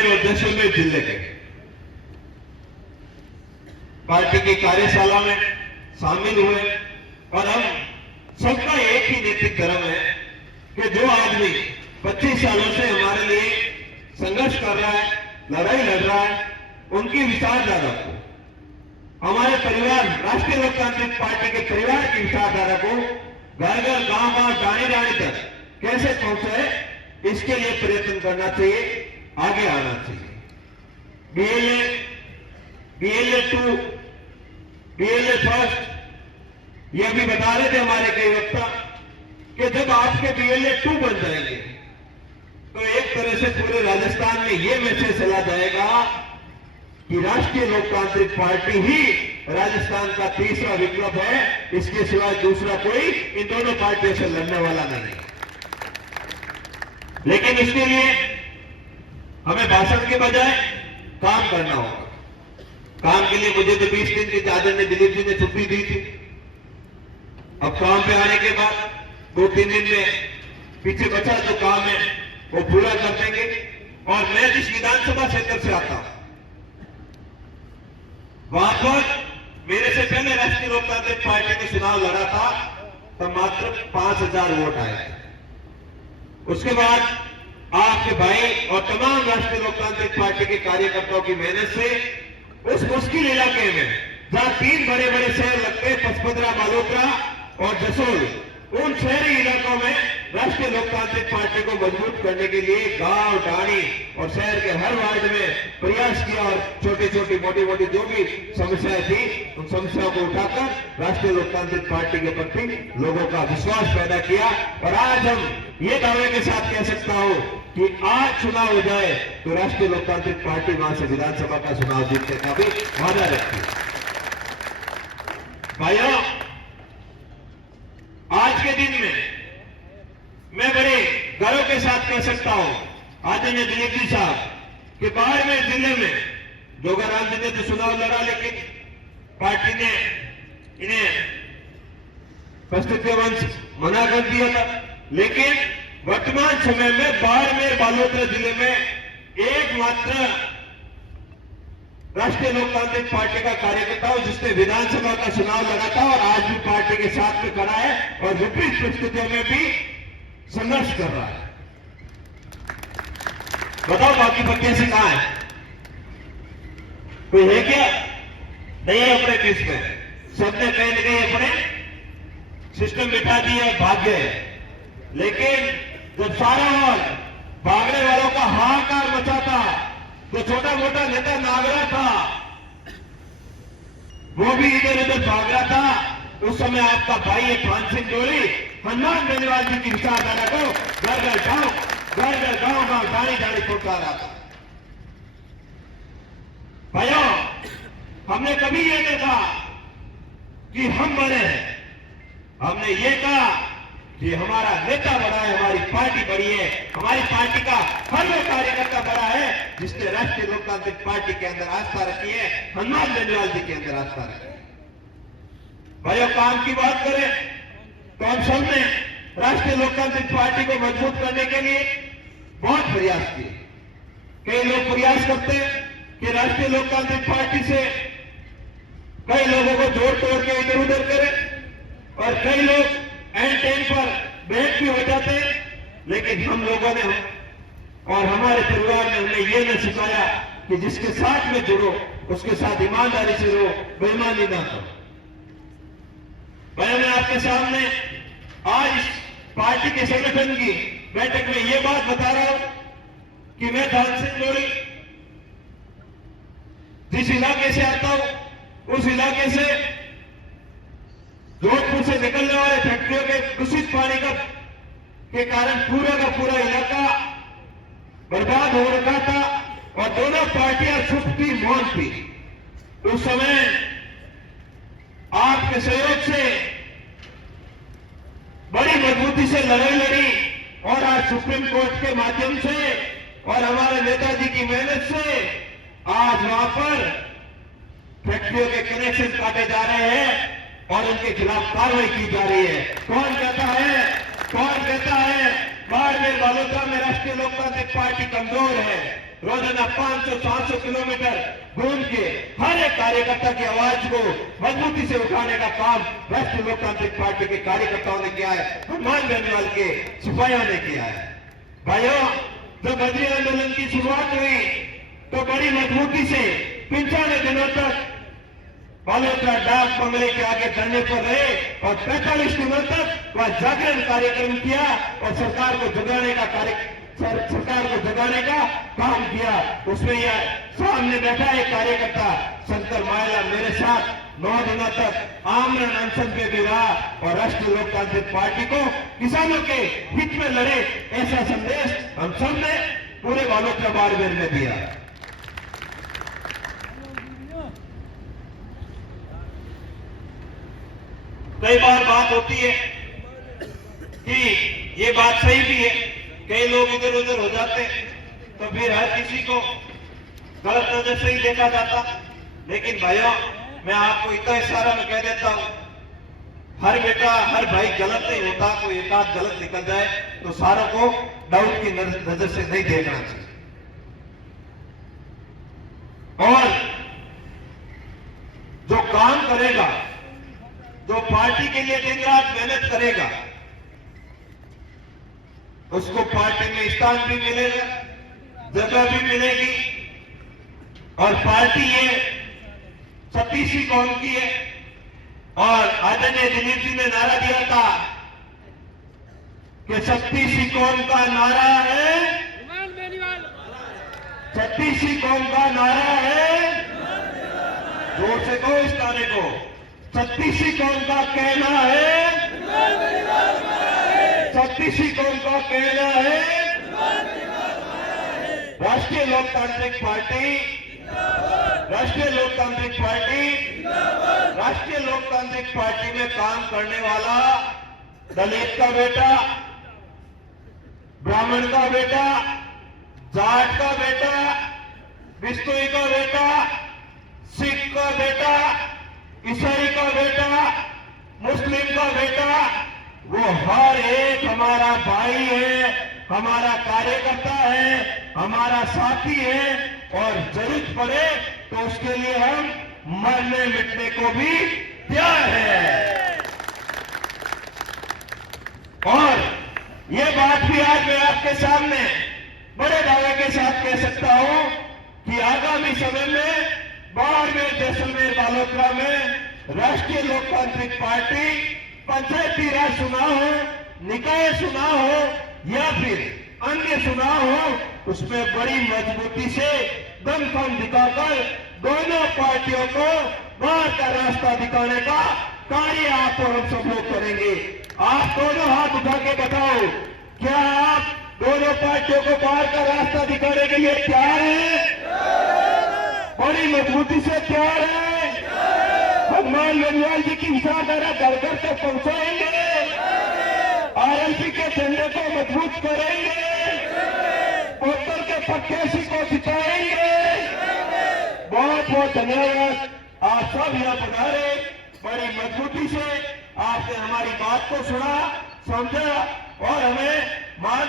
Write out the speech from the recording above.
बाड़मेर और जैसलमेर जिले के पार्टी की कार्यशाला में शामिल हुए और हम सबका एक ही नैतिक धर्म है कि जो आदमी 25 सालों से हमारे लिए संघर्ष कर रहा है, लड़ाई लड़ रहा है, उनकी विचारधारा को, हमारे परिवार राष्ट्रीय लोकतांत्रिक पार्टी के परिवार की विचारधारा को घर घर गांव गांव डाणी डाणी तक कैसे पहुंचे, इसके लिए प्रयत्न करना चाहिए, आगे आना चाहिए। BLA 2, BLA फर्स्ट, ये भी बता रहे थे हमारे कई वक्ता कि जब आपके BLA 2 बन जाएंगे तो एक तरह से पूरे राजस्थान में ये मैसेज चला जाएगा कि राष्ट्रीय लोकतांत्रिक पार्टी ही राजस्थान का तीसरा विकल्प है, इसके सिवाय दूसरा कोई इन दोनों पार्टियों से लड़ने वाला नहीं है। लेकिन इसके लिए हमें भाषण के बजाय काम करना होगा। काम के लिए मुझे तो 20 दिन की चादर ने दिलीप जी ने छुट्टी दी थी। अब काम पे आने के बाद 2-3 दिन में पीछे बचा जो काम है वो पूरा कर देंगे। और मैं जिस विधानसभा क्षेत्र से आता हूं वहां पर मेरे से पहले राष्ट्रीय लोकतांत्रिक पार्टी ने चुनाव लड़ा था, तब मात्र 5000 वोट आए। उसके बाद आपके भाई और तमाम राष्ट्रीय लोकतांत्रिक पार्टी के कार्यकर्ताओं की मेहनत से उस मुश्किल इलाके में जहां 3 बड़े बड़े शहर लगते, पचपदरा, मालोत्रा और जसोल, उन शहरी इलाकों में राष्ट्रीय लोकतांत्रिक पार्टी को मजबूत करने के लिए गांव, डाणी और शहर के हर वार्ड में प्रयास किया और छोटी छोटी मोटी मोटी जो भी समस्याएं थी उन समस्याओं को उठाकर राष्ट्रीय लोकतांत्रिक पार्टी के प्रति लोगों का विश्वास पैदा किया। और आज हम ये दावे के साथ कह सकता हूं कि आज चुनाव हो जाए तो राष्ट्रीय लोकतांत्रिक पार्टी वहां से विधानसभा का चुनाव जीतने का भी वादा रखती है। भाइयों, आज के दिन में मैं बड़े गर्व के साथ कह सकता हूं आदरणीय दिलीप जी साहब कि बाड़मेर जिले में जोगाराम जी ने तो चुनाव लड़ा, लेकिन पार्टी ने इन्हें प्रस्तुतिवंश मना कर दिया था। लेकिन वर्तमान समय में बाड़मेर, बालोतरा जिले में एकमात्र राष्ट्रीय लोकतांत्रिक पार्टी का कार्यकर्ता हो जिसने विधानसभा का चुनाव लड़ा था और आज भी पार्टी के साथ में खड़ा है और विपरीत परिस्थितियों में भी संघर्ष कर रहा है। बताओ बाकी पक्के से कहां है? कोई है क्या? नहीं है अपने बीच में। सबने कहीं न कहीं अपने सिस्टम बिठा दिए और भाग गए। लेकिन जब सारा हाल भागने वालों का हाहाकार मचा था, जो छोटा मोटा नेता नागरा था वो भी इधर उधर भाग रहा था, उस समय आपका भाई एक खान सिंह जोड़ी हनुमान बेनीवाल जी की विचारधारा को घर घर गांव गांव डाणी डाणी फुटकार रहा था। भाइयों, हमने कभी ये नहीं कहा कि हम बड़े हैं, हमने ये कहा कि हमारा नेता बड़ा है, हमारी पार्टी बड़ी है, हमारी पार्टी का हर वो कार्यकर्ता बड़ा है जिसने राष्ट्रीय लोकतांत्रिक पार्टी के अंदर आस्था रखी है, हनुमान बेनीवाल जी के अंदर आस्था रखी है। भाइयों, काम की बात करें तो हम सबने राष्ट्रीय लोकतांत्रिक पार्टी को मजबूत करने के लिए बहुत प्रयास किए। कई लोग प्रयास करते हैं कि राष्ट्रीय लोकतांत्रिक पार्टी से कई लोगों को जोड़ तोड़ के इधर उधर करें और कई लोग एंड टाइम पर बैठ भी हो जाते हैं। लेकिन हम लोगों ने और हमारे परिवार ने हमने ये न सिखाया कि जिसके साथ में जुड़ो उसके साथ ईमानदारी से रहो, बेईमानी ना करो। मैं आपके सामने आज इस पार्टी के संगठन की बैठक में ये बात बता रहा हूं कि मैं खान सिंह जोड़ी जिस इलाके से आता हूं उस इलाके से जोधपुर से निकलने वाले फैक्ट्रियों के दूषित पानी के कारण पूरा का पूरा इलाका बर्बाद हो रखा था और दोनों पार्टियां चुप थी, मौन थी। उस समय आपके सहयोग से बड़ी मजबूती से लड़ाई लड़ी और आज सुप्रीम कोर्ट के माध्यम से और हमारे नेताजी की मेहनत से आज वहां पर फैक्ट्रियों के कनेक्शन काटे जा रहे हैं और उनके खिलाफ कार्रवाई की जा रही है। कौन कहता है बाड़मेर बालोतरा में राष्ट्रीय लोकतांत्रिक पार्टी कमजोर है। रोजाना 500-700 किलोमीटर घूम के हर एक कार्यकर्ता की आवाज को मजबूती से उठाने का काम राष्ट्रीय लोकतांत्रिक पार्टी के कार्यकर्ताओं ने किया है, हनुमान बेनीवाल के सिपाहियों ने किया है। भाइयों, जब बद्री आंदोलन की शुरुआत हुई तो बड़ी मजबूती से 95 दिनों तक बालोतरा डाक बंगले के आगे धरने पर रहे और 45 दिनों तक वह जागरण कार्यक्रम किया और सरकार को जगाने का काम किया। उसमें यह सामने बैठा एक कार्यकर्ता शंकर मायला मेरे साथ 9 दिनों तक आमरण अनशन पे भी रहा और राष्ट्रीय लोकतांत्रिक पार्टी को किसानों के हित में लड़े, ऐसा संदेश हम सबने पूरे बालोतरा बाड़मेर में दिया। कई बार बात होती है कि ये बात सही भी है, कई लोग इधर उधर हो जाते तो फिर हर किसी को गलत नजर से ही देखा जाता। लेकिन भाइयों, मैं आपको इतना इशारा में कह देता हूं, हर बेटा हर भाई गलत नहीं होता। कोई एक आध गलत निकल जाए तो सारों को डाउट की नजर से नहीं देखना चाहिए। और जो काम करेगा, जो पार्टी के लिए दिन रात मेहनत करेगा, उसको पार्टी में स्थान भी मिलेगा, जगह भी मिलेगी। और पार्टी ये सतीश ही कौन की है। और आदरणीय दिलीप जी ने नारा दिया था कि सतीश ही कौन का नारा है, सतीश ही कौन का नारा है। जोर से कहो इस नारे को, सतीश ही कौन का कहना है, सतीश ही कौन का कहना है। राष्ट्रीय लोकतांत्रिक पार्टी, राष्ट्रीय लोकतांत्रिक पार्टी, राष्ट्रीय लोकतांत्रिक पार्टी में काम करने वाला दलित का बेटा, ब्राह्मण का बेटा, जाट का बेटा, बिश्नोई का बेटा, सिख का बेटा, ईसाई का बेटा, मुस्लिम का बेटा, वो हर एक हमारा भाई है, हमारा कार्यकर्ता है, हमारा साथी है। और जरूरत पड़े तो उसके लिए हम मरने मिटने को भी तैयार हैं। और ये बात भी आज मैं आपके सामने बड़े दावे के साथ कह सकता हूं कि आगामी समय में बाड़मेर, जैसलमेर, बालोतरा में राष्ट्रीय लोकतांत्रिक पार्टी पंचायती राज चुनाव हो, निकाय चुनाव हो या फिर अन्य चुनाव हो, उसमें बड़ी मजबूती से दमखम दिखाकर दोनों पार्टियों को बाहर का रास्ता दिखाने का कार्य आप और हम सब लोग करेंगे। आप दोनों हाथ उठा के बताओ, क्या आप दोनों पार्टियों को बाहर का रास्ता दिखाने के लिए तैयार हैं? बड़ी मजबूती से तैयार है। हनुमान बेनीवाल जी की विचारधारा घर घर तक पहुंचाएंगे, आरएलपी के झंडे को मजबूत करेंगे, बोतल के प्रत्याशी को जिताएंगे। बहुत बहुत धन्यवाद। आप सब यहाँ पधारे, बड़ी मजबूती से आपने हमारी बात को सुना, समझा और हमें मान